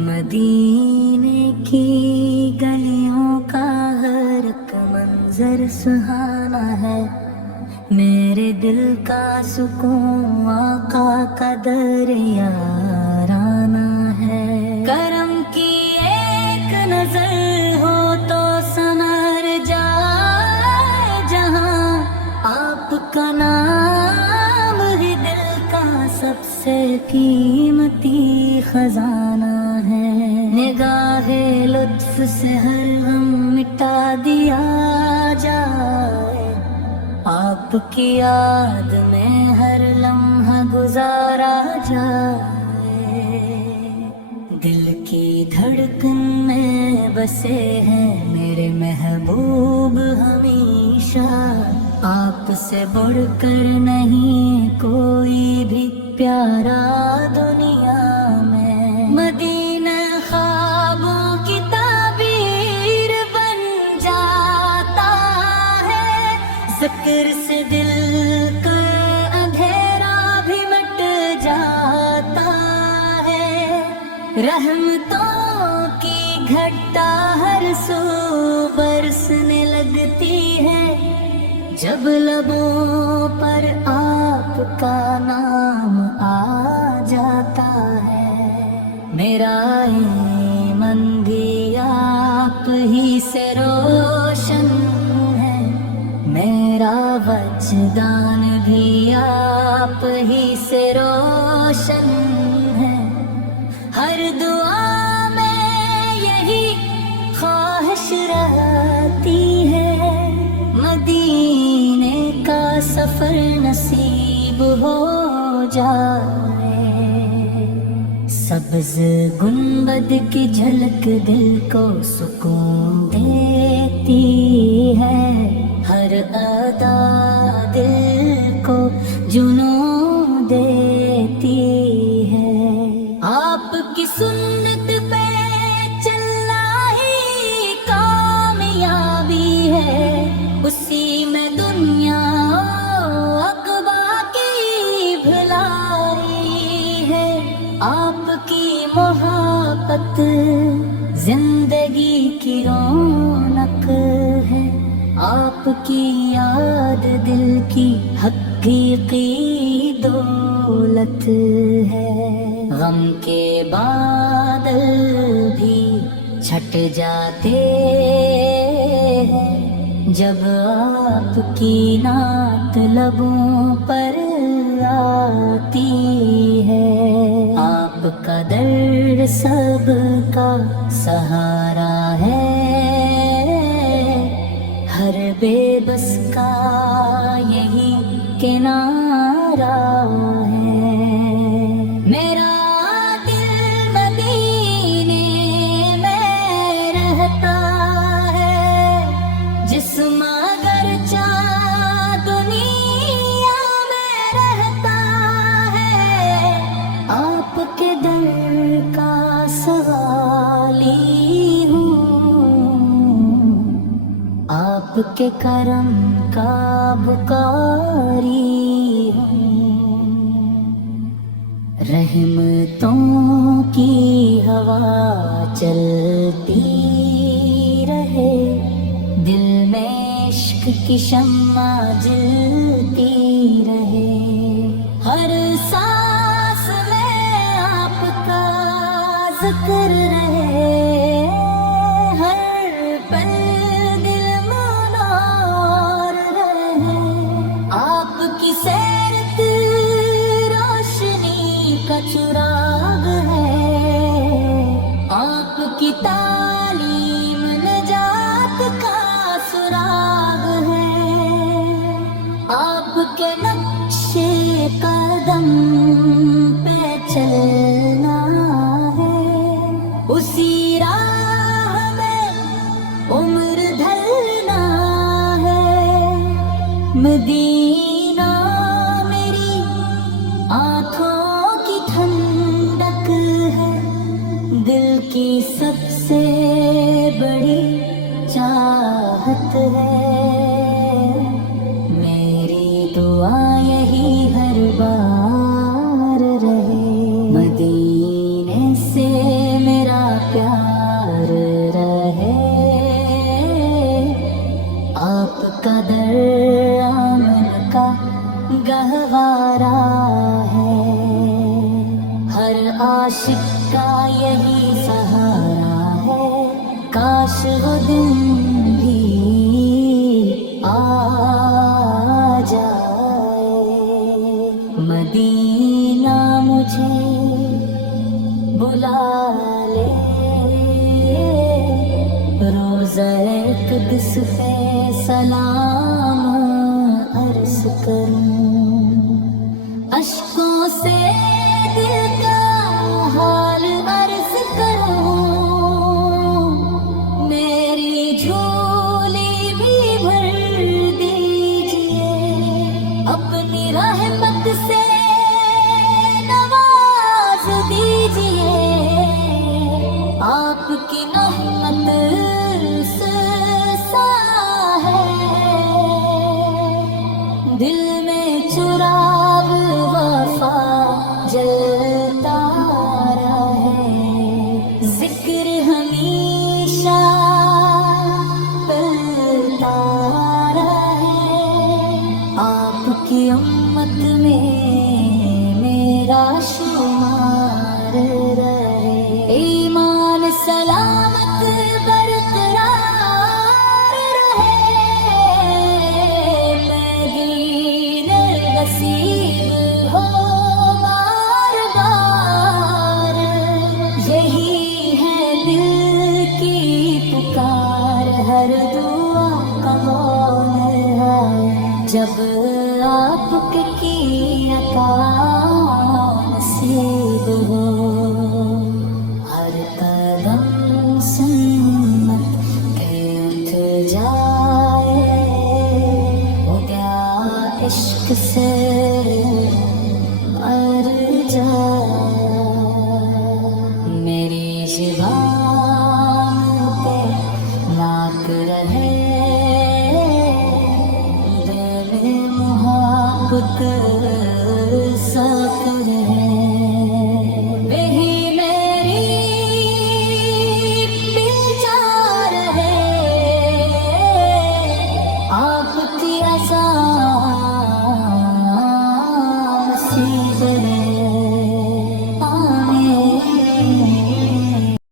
مدینے کی گلیوں کا ہر ایک منظر سہانا ہے، میرے دل کا سکون آقا کا در یارانہ ہے۔ کرم کی ایک نظر ہو تو سنور جائے جہاں، آپ کا نام ہی دل کا سب سے قیمتی خزانہ ہے۔ نگاہ لطف سے ہر غم مٹا دیا جائے، آپ کی یاد میں ہر لمحہ گزارا جائے۔ دل کی دھڑکن میں بسے ہیں میرے محبوب ہمیشہ، آپ سے بڑھ کر نہیں کوئی بھی پیارا دنیا میں۔ مدینہ خوابوں کی تعبیر بن جاتا ہے، ذکر سے دل کا اندھیرا بھی مٹ جاتا ہے۔ رحمتوں کی گھٹا ہر سو برسنے لگتی ہے، جب لبوں پر آپ کا نام آ جاتا ہے۔ میرا ایمن بھی آپ ہی سے روشن ہے، میرا وجدان بھی آپ ہی سے روشن ہے۔ ہر دعا میں یہی خواہش رہتی ہے، مدینے کا سفر نصیب ہو جائے۔ سبز گنبد کی جھلک دل کو سکون دیتی ہے، ہر ادا دل کو جنون دیتی ہے۔ آپ کی سنت پہ چلنا ہی کامیابی ہے، اسی میں دنیا عقبہ کی بھلائی ہے۔ آپ کی محبت زندگی کی رونق ہے، آپ کی یاد دل کی حقیقی دولت ہے۔ غم کے بادل بھی چھٹ جاتے ہیں جب آپ کی نعت لبوں پر آتی ہے۔ آپ کا در سب کا سہارا ہے، ہر بے بس کا یہی کنارہ ہے۔ میرا دل مدینے میں رہتا ہے، جسم اگرچہ دنیا میں رہتا ہے، آپ کے در کا سوالی ہوں، آپ کے کرم کا بکاری ہوں۔ رحمتوں کی ہوا چلتی رہے، دل میں عشق کی شمع جلتی رہے، ہر سانس میں آپ کا ذکر رہے، ہر پل دل منور رہے۔ آپ کی سیرت روشنی کا چراغ ہے، آپ کی تعلیم نجات کا سراغ ہے۔ آپ کے نقش قدم پہ چلنا ہے، اسی راہ میں عمر ڈھلنا ہے۔ مدینہ میری آنکھوں کی ٹھنڈک ہے، دل دل کی سب سے بڑی چاہت ہے، میری دعا یہی ہر بار رہے، مدینے سے میرا پیار رہے، آپ کا در آمن کا گہوارہ ہے، ہر عاشق کا یہی سہارا ہے، کاش وہ دن بھی آ جائے، مدینہ مجھے بلا لے، روضہ قدس پہ سلام عرض کروں، اشکوں سے دل کا حال عرض کروں، میری جھولی بھی بھر دیجئے، اپنی رحمت سے نواز دیجئے، آپ کی رحمت ہے، دل میں چراغ وفا جلتا رہے، ذکر ہمیشہ پلتا رہے، آپ کی امت میں میرا شمار رہے، ایمان سلامت برقرار نصیب ہو بار بار، یہی ہے دل کی پکار، ہر دعا قبول ہے، جب آپ کی عطا نصیب ہو، ہر قدم سنت کے اٹھ جائے، ہو گیا عشق سے ارجا، میری شبہ